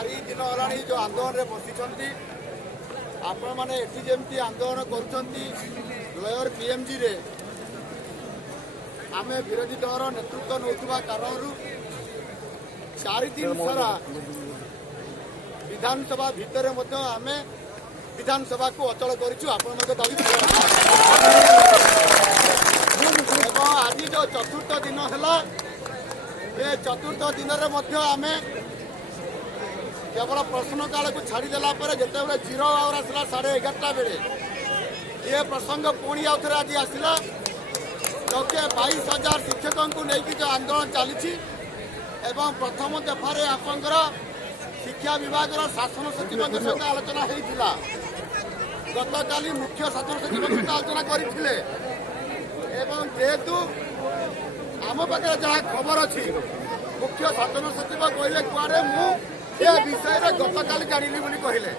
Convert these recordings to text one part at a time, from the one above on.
चारि दिन है जो आंदोलन में बसी आपण मैंने जमी आंदोलन कर पीएमजी रे आम विरोधी दल नेतृत्व नौथुवा कारण 4 दिन सारा विधानसभा भितर आम विधानसभा को अचल करूँ आज जो चतुर्थ दिन है ये चतुर्थ दिन में आम केवल प्रश्नकाल को छाड़देला जिते जीरो आवर आसला 11:30 बेले ये प्रसंग पुणी आउ थे आज आसला लक्षे 22,000 शिक्षकों को लेकिन जो आंदोलन चली प्रथम दफारे आपंकर शिक्षा विभाग शासन सचिव सहित आलोचना होता गतकाली मुख्य शासन सचिव सहित आलोचना करते जेहेतु आम पाखे जहाँ खबर अच्छी मुख्य शासन सचिव कहले कुआरे मुझे विषय गतकाली जानी कहले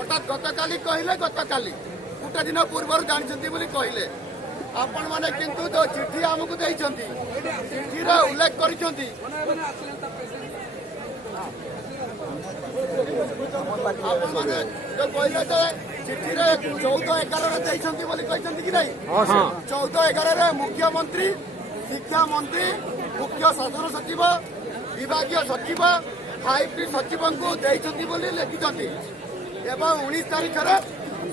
अर्थात गतकाली कहले गतकाली गोटे दिन पूर्व जानते कहले आपण मैंने किंतु जो चिठी आमको देती चिठी उल्लेख कर चिठी 14/11 देती कि नहीं 14/11 मुख्यमंत्री शिक्षा मंत्री मुख्य शासन सचिव विभागीय सचिव 5टी सचिव को देती लिखिं एवं 19 तारीख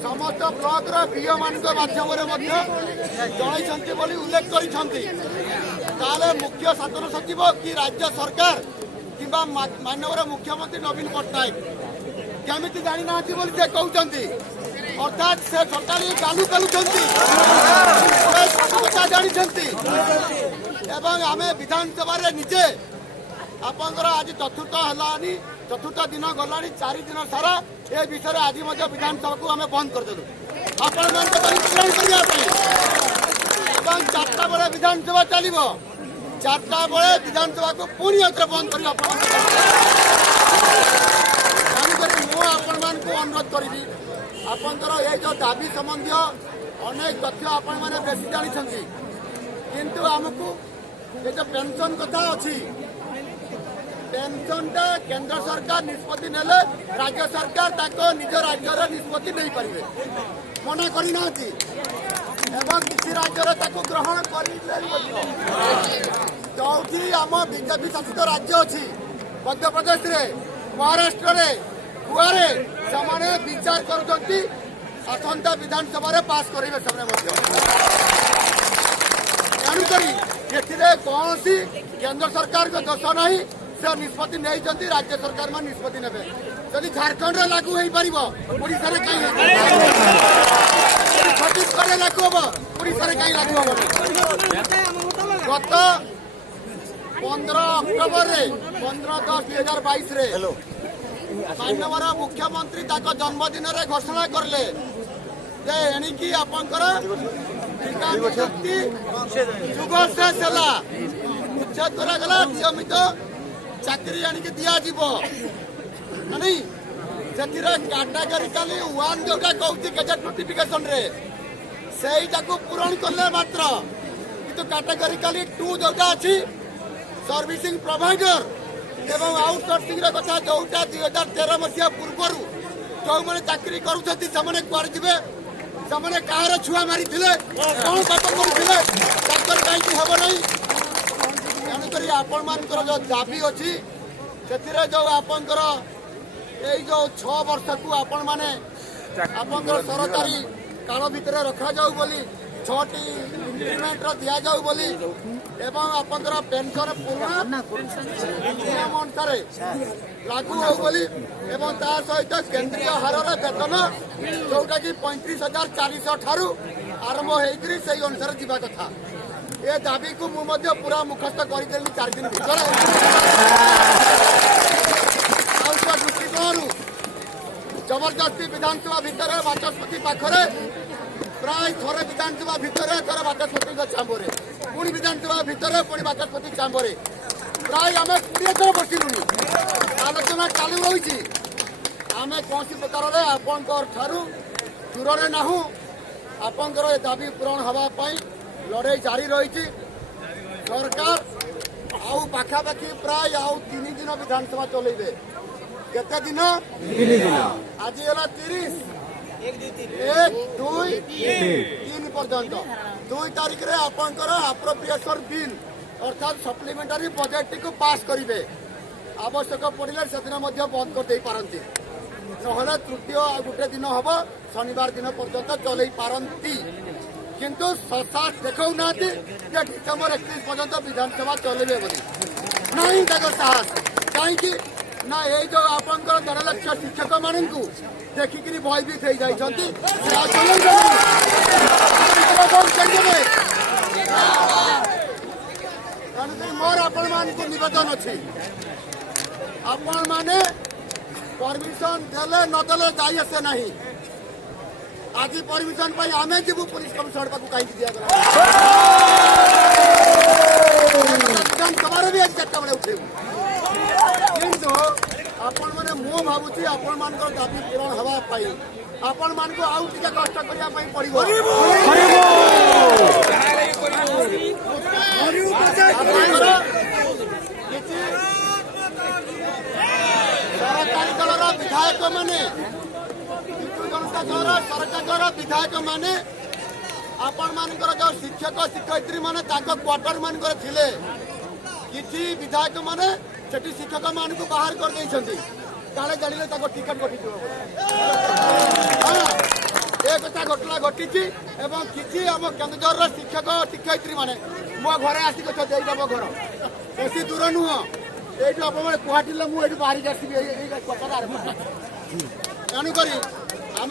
समस्त ब्लॉक बीओ मान माध्यम जनई उल्लेख कर मुख्य शासन सचिव कि राज्य सरकार कि माननीय मुख्यमंत्री नवीन पट्टनायक केमी जानी ना से कहते अर्थात से टोटाली गालू पेलुंट सब कथा जानते आम विधानसभा निजे आपंकर आज चतुर्थ है चतुर्थ दिन गला 4 दिन सारा ये विषय आज विधानसभा को आम बंद करदेलु आपण 4टा बेले विधानसभा चलो 4टा बेले विधानसभा को पुणी आउे बंद कर अनुरोध करी आपंकर ये जो दाबी संबंधी अनेक तथ्य आपण मैंने बेसी जानी किंतु आमको ये जो पेंशन कथा अच्छी पेंशनटा केंद्र सरकार निष्पत्ति नेले राज्य सरकार निज राज्य निष्पत्ति नहीं पारे मना करना किसी राज्य ग्रहण कर जो आम बीजेपी शासित राज्य अच्छी मध्य प्रदेश महाराष्ट्र गुआरे से विचार करसंता विधानसभा पास करेंगे तेणुक कौन सी केंद्र सरकार को दोष नहीं से निष्पत्ति नहीं राज्य सरकार में निष्पत्ति ने जदि झारखंड लागू हो पार छत्तीसगढ़ लागू हम ओडिशा कहीं लागू हम गत 15 अक्टोबर 15/10/2022 माननीय मुख्यमंत्री जन्मदिन में घोषणा करले एणिकी आपंकर जुग शेष है उच्छेद करागला नियमित चाकरी आणिकी दिज्व नहीं से कैटेगोरिकली 1 जोटा कहूँ गजेट नोटिफिकेशन से पूरण कले मात्र किंतु कैटेगोरिकली 2 जोटा अच्छी सर्विसिंग प्रोवाइडर एवं आउटसोर्सिंग कथा जोटा 2013 मसीहा पूर्व जो मैंने चाकरी करुँचे से कहार छुआ मारी कौन पाप कर कहीं हम नहीं तेणुक आपण मानकर जो दाबी अच्छी से जो आपंकर यही जो 6 वर्ष को आपण माने आपंकर सरकारी काल भितर रखा जाऊ बोली 6टी इंक्रीमेंट दि जाऊ बोली एवं आपंकर पेंशन पुराना नियम अनुसार लागू हो बोली एवं ता सहित केंद्रीय हार वेतन जोटा कि 35,400 ठारू आरंभ होकर से अनुसार जावा कथा ये दाबी को मुझे पूरा मुखस्त करदेली 4 दिन भर दृष्टिकोण जबरदस्ती विधानसभा भितर बाचस्पति पाखरे प्राय थोड़े विधानसभा भितर थोड़े बाचस्पति चांबरे पुणी विधानसभा भितर पुणी बाचस्पति चांबरे प्राय आम 20 थर बसिलुनि आलोचना चालू रही आम कौन प्रकार आपंकर दूर नाहू आपंकर ये दाबी पूरण हाँपाई लड़ाई जारी रही सरकार आउ पाखापाखि प्राय आउ 3 दिन विधानसभा चलेबे केते दिन आज है 30 1 2 3 पर्यंत 2 तारिख रे आपनकर अप्रोप्रिएशन बिल अर्थात सप्लीमेंटारी बजेट को पास करेंगे आवश्यक पड़े से दिन बंद कर दे पारती ना तृतीय गोटे दिन हम शनिवार दिन पर्यंत चल पारती किंतु सरकार देखा डिसेम्बर 31 पर्यंत विधानसभा चलेबे बोली नहीं ताको साहस कहीं ना ये जो आपंकर 1.5 लाख शिक्षक मान देखिक भयभीत हो जाती मोर आपण मान को निवेदन अच्छी आपण माने परमिशन देले नदेले जाई आसे नहीं आज परमिशन पाई आमे जीवु पुलिस कमिशनर पाक कहीं दिया गला विधानसभा भी आज 4टा बेले उठे किंतु आपण माने मो भाबुची आपण मान को दाबी पूरण हवा पाई आपण मान को आउ टिका कष्ट करिया पाई पड़िबो सरकारी दलर विधायक माने विजु जनता दलर सरकार विधायक माने आपण मानकर जो शिक्षक शिक्षयित्री माने ताको क्वार्टर मानकर थिले किछि विधायक माने सेठी शिक्षक मान को बाहर कर देइछंती काले जानिले ताको टिकट कटि दिबो एक कथा घटना घटी एवं किसी आम केन्दुझर शिक्षक शिक्षयित्री माने मो घरे आसिक देदेव घर बेसी दूर नुह ये आप गुवाहाटी मुझे बाहर आसबी तेणुक आम